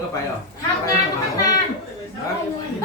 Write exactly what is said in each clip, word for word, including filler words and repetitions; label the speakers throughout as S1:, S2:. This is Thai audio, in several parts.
S1: ไปหรอ
S2: ทำงานทำงานทำ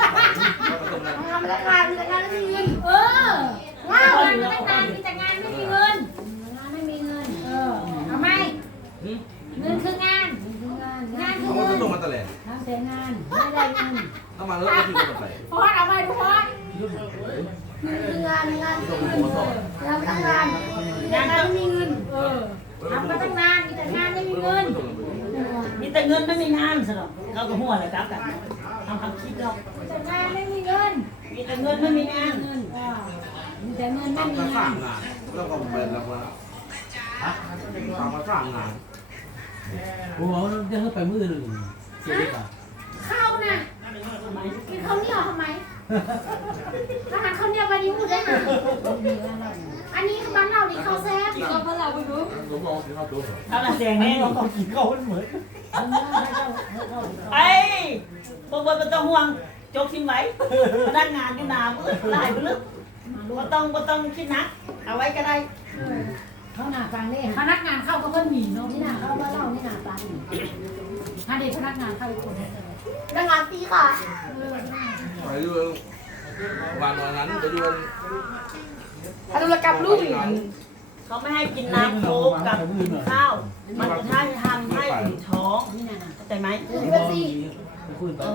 S2: งานมีแต่งานไม่มีเงินเออว้าวงานตั้งนานมีแต่งานไม่มีเงินงานไม่มีเงินเออทำไมเงินคืองานงานคือ
S1: เขา
S2: เงิน
S1: จะลงมาตะแหลง
S2: ทำแต่งานไม่ได้เงิน
S1: ต้องมาเลิกที่มันไป
S2: พอดเอาไปทุกคนคืองานงานคือเงินทำตั้งนานงานไม่มีเงินเออทำมาตั้งนานมีแต่งานไม่มีเงิน
S3: มีแต่เงินไม่มีงานสนองเราก็หัวเลยครับกันทำคำคิดเรา
S2: มีแต่งานไม่มีเงิน
S3: มีแต่เงินไม่มีงาน
S2: เงินมีแต่เงินไม่มี
S1: ทำมาสร้าง
S2: งาน
S1: งานแล้วก็เป็นแล้วว่าทำมาสร้างงาน
S4: โอ้โหจะให้ไปมือหนึ่งเสียดีกว่า
S2: ข้าวนะกินข้าวเหนียวทำไมอาหารข้าวเหนียวไปนิ้วได้ไหมอันนี้บ้านเราดิข้าวแซ่บก็บ้านเราไปดู
S1: ผมบอกที่เขาตัว
S3: เอาละเสียงนี้เราต้องกินข้าวเหมือนไอ้พวกมันต้องห่วงโจกทิ้งไว้พนักงานอยู่นามืดลายไปลึกก็ต้องก็ต้องคิดนักเอาไว้ก็ได้
S2: เขาหน้าฟังได้พนักงานเข้าก็เพิ่มหนีเนาะนี่หน้าเข้าบ้านเรานี่หน้าฟังถ้าเด็กพนักงานเข้าอีกคนพนักงานตีค่ะ
S1: ไปดูวันนั้นไปดู
S2: อนุรกรรมลูกอีก
S3: เขาไม่ให้กินน้ำโค้กกับข้าวมันจะท่าทำให้ถึงท้องเข้าใจไหม
S2: พี่เป็นซี
S4: คุยต่อ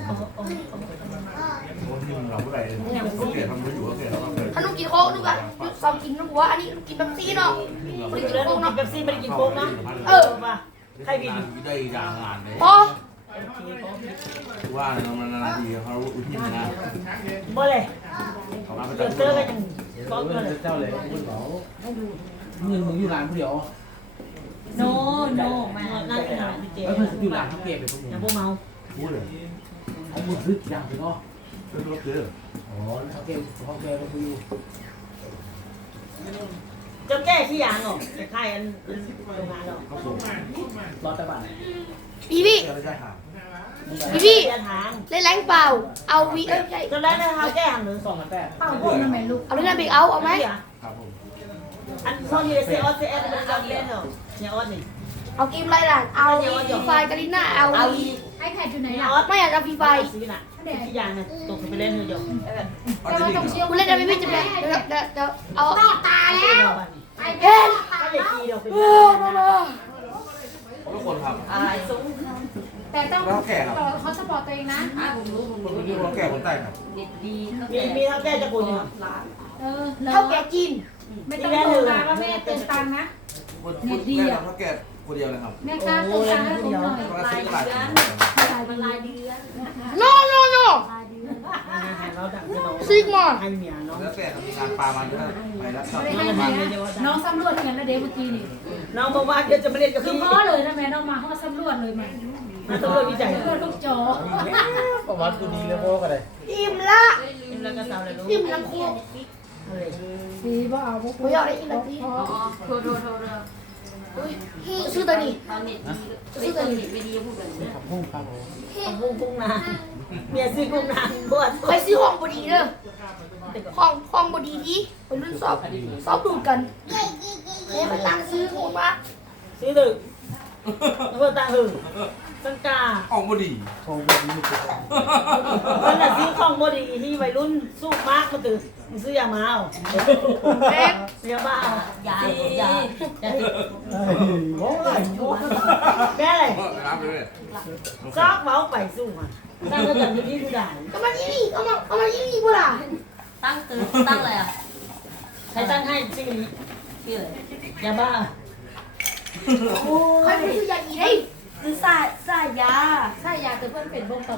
S1: คนที่เราผู้ใดเขาเกลียดทำไม่อยู่เขาเกลียดเราเกลียด
S5: ถ้าลูกกินโค้กลูกอะลูกซ้อมกินลูกหัวอันนี้ลูกกินแบบซี่เนาะ
S3: ไม่ได้กินแล้วกินเป๊ปซี่ไม่ได้กินโค้กนะ
S5: เออ
S3: ว่าใครบิน
S1: ได้ยางงานเลย
S5: พอ
S1: ว่ามันนาทีเขาอุทิศนะ
S3: บ่เลย
S1: เขามาไป
S3: เดื
S1: ตั
S3: อ
S1: ด
S3: ดเตอร์ก็ยัง
S4: เ
S3: ฟ้องเลย
S4: จ้าเลยคุณเขาเงินมึงอยู่ร้านผู้เดียว
S3: โนโนมานั่นคือหาพี่เจ
S4: แล้วเพิ่งอยู่ร้านเขาเก็บไปพวกมึง
S3: อย่าพวกเมา
S1: พูดเลย
S4: เขาหมดลึกอย่างไปเนาะ
S1: เรื่องรถเยอะ
S4: อ๋อเขาเก็บเขาเก็บไปอยู่
S3: จะแก้ขี้ยางหรอกจะใครอันโรงงานหรอก
S1: เขาส่ง
S4: รอแต่บ่าย
S5: พี่พี่
S1: อะไรได้ค่ะ
S5: พี่พี่
S3: จะทาง
S5: เล่นแรงเปล่าเอาวีเอ้ยใช่
S3: จะแล้วเขาแก้หันหนึ่ง
S4: สองพันแปด
S2: เป้าพวกนั่นแม่ลูก
S5: เอาเล่นน้ำเบรกเอาเอาไหม
S1: ครับผม
S3: อันเขาอยู่ในเซออสเซอสมันจะเล่นเหรอเซออสนี่
S5: เอาเกมอะไรล่ะเอาฟีไฟกาลิน่าเอา
S3: เอาอี
S2: ไอแพดอยู่ไหน
S3: เซ
S2: ล่ะ
S3: ออส
S5: ไม่อยากจะฟีไฟ
S3: ซื้อน่ะขี้ยางน่ะตกไปเล่นเลยจบ
S2: แต่ว่าต้องเชี่ยว
S5: คุณเล่นอะไรพี่จะเป็นเดี๋ยวเดี๋ยวเดี๋ยวเอา
S2: ต่อตาแล้วไอแพ
S5: เฮ้
S2: ด
S5: ย
S3: ถ้าเด็กกีเดียวเป็น
S5: เออมามา
S1: ทุกคนครับ
S3: อายสูง
S2: แต่ต้องต่อเขาสปอร์ตตัวเองนะ
S1: คนที่เราแก่คนใต้ครับ
S3: มีมีเท่าแก้จะกูเนี่ย
S2: เออ
S5: เท่าแก่จีน
S2: ไม่ต้องบอกนะว่าแม่เติมตังค์นะ
S1: คนคนแก่เขาแก่คนเดียวเลยครับ
S2: แม่กล้าเติมตังค์ให้ผมหน่อย
S1: เขาก็ซื้อตลาด
S2: มันลายเดือน
S5: โนโนโน
S3: เราดังจะน้อง
S5: ซิกมา
S3: ให้เมียน้อง
S1: แล้วแต่ทำงานปลามันด้วยไปแล้วครับ
S2: ไม่ได้ให้เมียน้องสำรวจเงินแล้วเด็กเมื่อกี้นี่
S3: น้องบอกว่าเดี๋ยวจะมาเรียนกับ
S2: คือ
S3: พี่
S2: พ่อเลยนะแม่น้องมาเขาก็สำรวจเลยมัน
S3: มาต้องเรียนวิจัย
S2: สำรวจลูกจอ
S4: ประวัติตัวนี้แล้วพวกอะไร
S5: อิ่มละ
S3: แล้วก็สาวเลยลูก
S5: อิ่มละครู
S3: อะไร
S2: สีบ่เอาพวก
S5: ผมอยากได้อิ่มละที
S2: พ่อ
S6: โทรโทรโทรโทร
S5: ซื้อตัวนี้
S6: ตอนเน็ตดีไม่ตอนเน็ตไม่ดีพูดแบบนี้
S4: ขับพุ่งครับผม
S3: ของกุ้งกุ้งนาเมียซื้อกุ้งนาบวช
S5: ไปซื้อห้องบดีเด้อห้องห้องบดีที่ไปรุ่นสอบสอบดูดกันเฮ้ยมันตั้งซื้อโหดมาก
S3: ซื้อดึกเพื่อตาหึงตั้งกา
S1: ออกมาดี
S4: ทองแบบนี้
S3: มันน่ะซื้อของบดีที่วัยรุ่นสู้มากมาตื่นมึงซื้อยามาเอา
S5: แอ๊ะ
S3: เสียบ้าเอา
S6: อย่าอย่าอย่าติด
S4: โอ้ย
S3: แม่เลย
S1: รับเลย
S3: ซอกเมาไปสู้มาตั้งแต่ตอนที่ดูด่าน
S5: ก็มายี่นี่ก็มาก็มายี่นี่กูล่ะ
S6: ตั้งคือตั้งอะไรอ่ะ
S3: ใครตั้งให้ชื่อนี้
S6: ชื่ออะไร
S3: ยาบ้า
S5: ใครไปซื้อยาอีได้
S6: คือสายสายยา
S2: ใช่อยากจะเพื่อนเป็นวงต่อ